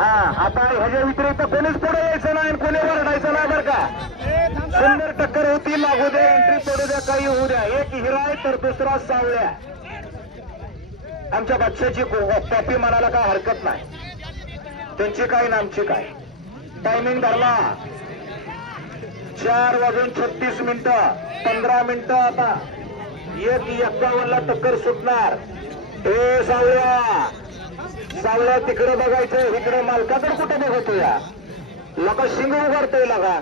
हा आता ह्याच्या व्यतिरिक्त कोणीच पुढे यायचं नाही कोणी वरडायचं नाही बरं का. सुंदर टक्कर होती लागू द्या एंट्री पडू द्या काही होऊ द्या. एक हिरा आहे तर दुसरा सावळ्या. आमच्या बादशाची कॉपी म्हणायला काय हरकत नाही. त्यांची काय ना आमची काय? टायमिंग धरला. चार वाजून छत्तीस मिनिटं पंधरा मिनिटं आता. एक एक्कावनला टक्कर सुटणार. हे सावळ्या. सावळ्या तिकडे बघायचं इकडे मालकाकडे कुठे बघतो या लका शिंग उघडतोय लगा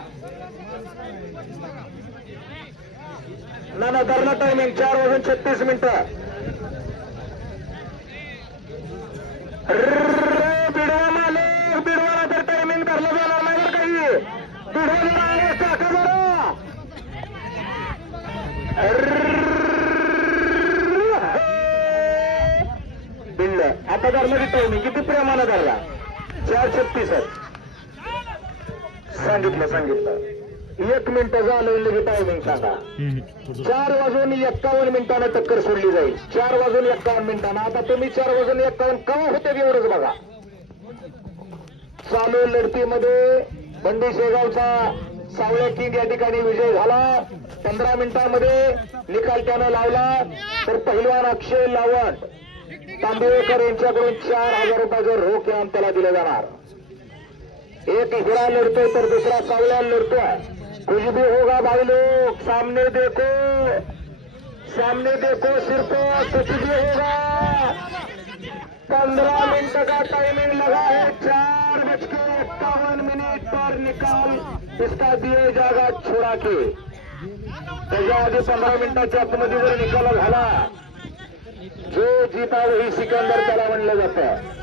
ना ना धरणं टायमिंग चार वाजून छत्तीस मिनिटं. आता धरणारी टायमिंग किती प्रेमानं धरला चार छत्तीस सांगितलं सांगितलं. एक मिनिट झालं लगे टायमिंग सांगा. चार वाजून एक्कावन्न मिनिटानं टक्कर सोडली जाईल. चार वाजून एक्कावन्न मिनिटानं. आता तुम्ही चार वाजून एक्कावन्न का होते एवढंच बघा. चालू लढतीमध्ये बंडी शेगावचा सावळ्या किंग या ठिकाणी विजय झाला. पंधरा मिनिटांमध्ये निकाल त्यानं लावला. तर पहिलवान अक्षय लावण तांबेकर यांच्याकडून चार हजार रुपयाचं रोख इनाम त्याला दिलं जाणार. एक हिरा लढतोय तर दुसरा सावल्या लढतोय. कुछ भी होगा भाई लोग सामने देखो. सामने देखो सिर्फ कुछ भी होगा. पंद्रह मिनट का टाइमिंग लगा है. चार बज के इक्यावन मिनट पर निकाल. इसका दिए जागा छोड़ा के त्याच्या आधी पंधरा मिनिटाच्या आतमध्ये जर निकाल झाला जो जीता ही सिकंदर त्याला म्हणलं जातं.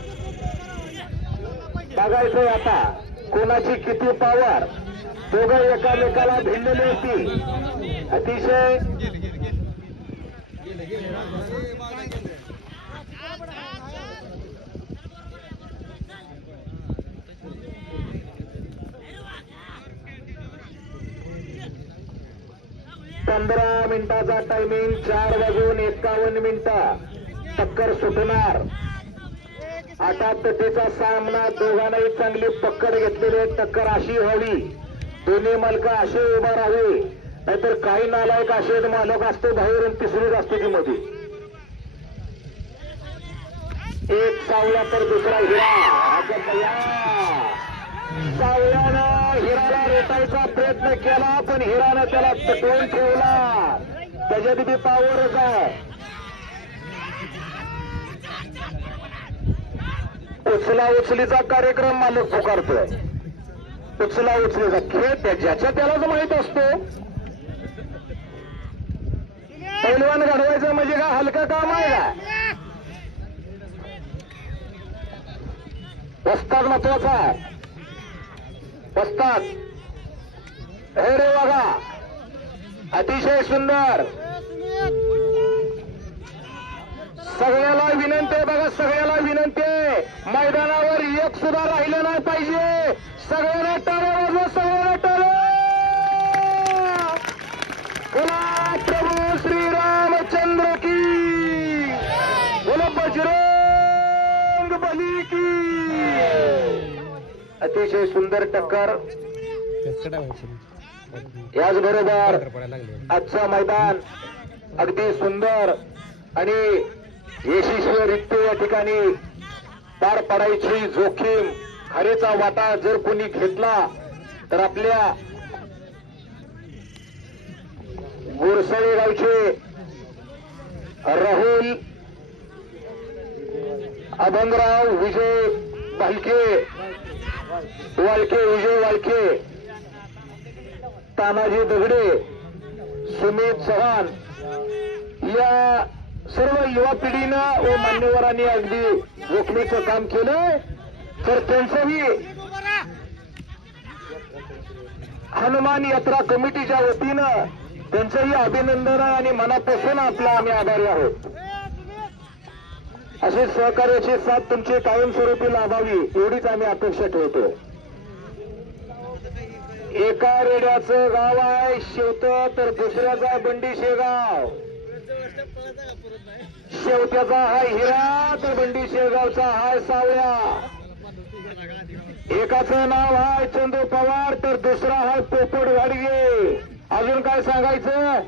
बघायचंय आता कोणाची किती पावर दोघं एकामेकाला भिडलेली होती. अतिशय पंधरा मिनिटाचा टायमिंग चार वाजून एकावन्न मिनिटं. टक्कर सुटणार. आटातटीचा सामना दोघांनाही चांगली पकड घेतलेली आहे. टक्कर अशी व्हावी दोन्ही मालक असे उभा राहावे नाहीतर काही नालायक असे मालक असते बाहेर आणि तिसरीच असते ती मध्ये एक सावला तर दुसरा हिरा. सावल्यानं हिराला रेटायचा प्रयत्न केला पण हिरानं त्याला तटवून ठेवला. त्याच्यात बी पावरच आहे. उचला उचलीचा कार्यक्रम मालक पुकारतोय. उचला उचलीचा खेळ त्या ज्याच्या त्यालाच माहीत असतो. पैलवान घडवायचं म्हणजे का हलकं काम आहे का? वस्ताद महत्त्वाचा आहे. वस्ताद. हे रे बघा. अतिशय सुंदर. सगळ्याला विनंती आहे बघा सगळ्या मैदानावर एक सुद्धा राहिलं नाही पाहिजे. सगळ्यांना टाळ्या वाजवा सगळ्यांना टाळ्या. बोला प्रभू श्रीरामचंद्र की. बोला बजरंग बली की. अतिशय सुंदर टक्कर. याचबरोबर आजचं मैदान अगदी सुंदर आणि यशस्वीरित्या या ठिकाणी पार पडायची जोखीम हरेचा वाटा जर कोणी घेतला तर आपल्या गोरसळे गावचे राहुल अभंगराव विजय बालके वालके विजय वालके तानाजी दगडे सुमित चव्हाण या सर्व युवा पिढीनं व मान्यवरांनी अगदी जोखमीचं काम केलं तर त्यांचंही हनुमान यात्रा कमिटीच्या वतीनं त्यांचंही अभिनंदन आणि मनापासून आपला आम्ही आभारी आहोत. अशी सहकार्याची साथ तुमची कायमस्वरूपी लाभावी एवढीच आम्ही अपेक्षा ठेवतो एका रेड्याचं गाव आहे शेवत तर दुसऱ्याचा बंडी शेगाव शेवट्याचा हाय हिरा तर बंडी शेगावचा हाय सावळ्या. एकाचं नाव हाय चंदू पवार तर दुसरा हाय पोपट वाडगे. अजून काय सांगायचं?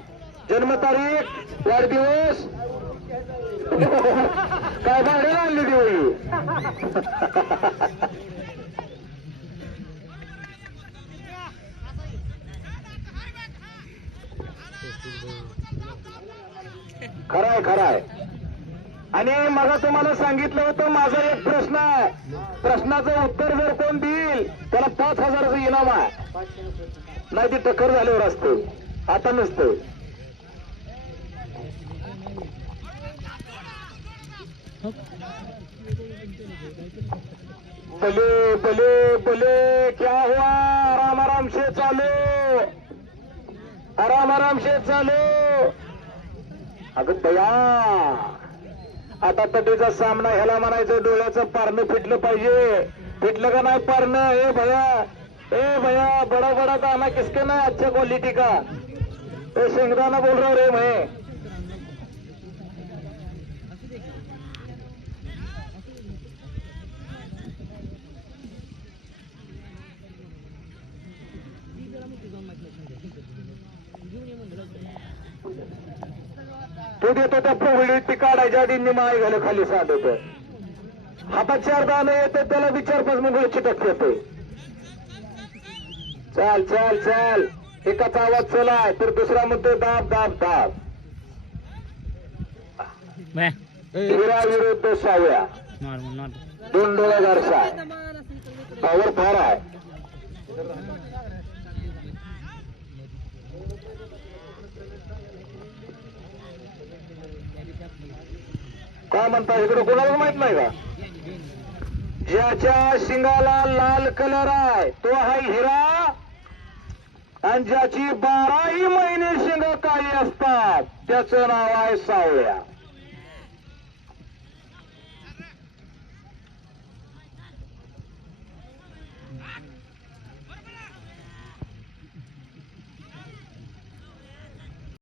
जन्मतारीख वाढदिवस. काय भाडे आणली आहे खराय खराय. आणि मला तुम्हाला सांगितलं होतं माझा एक प्रश्न आहे. प्रश्नाचं उत्तर जर कोण देईल त्याला पाच हजाराचं इनाम आहे. नाही ती टक्कर झाल्यावर असतं. आता नसतं. बले बले बले क्या हुआ? आराम आराम से चालू. आराम आराम से चालू. अगं दया. आता तटीचा सामना ह्याला म्हणायचं डोळ्याचं पारणं फिटलं पाहिजे. फिटलं का नाही पारणं? ए भया ए भया बडा बडा दाना किसके ना अच्छा क्वालिटी का? ए शेंगदाना बोल रहा रे मैं तू देतो त्या पोहळीत ती काढायच्या आधी निमाय घालं खाली सांडत हातात चार दाणं येते त्याला विचारपास मग चिटक येते. चाल चाल चाल. एकाचा आवाज चलाय तर दुसरा म्हणतो दाब दाब दाब. हिरा विरुद्ध मार दोन डोळ्या गारसा. पावर फार आहे. काय म्हणता इकडे कोणाला माहीत नाही का? ज्याच्या शिंगाला लाल कलर आहे तो आहे हिरा. आणि ज्याची बाराही महिने शिंग काळी असतात त्याचं नाव आहे सावळ्या.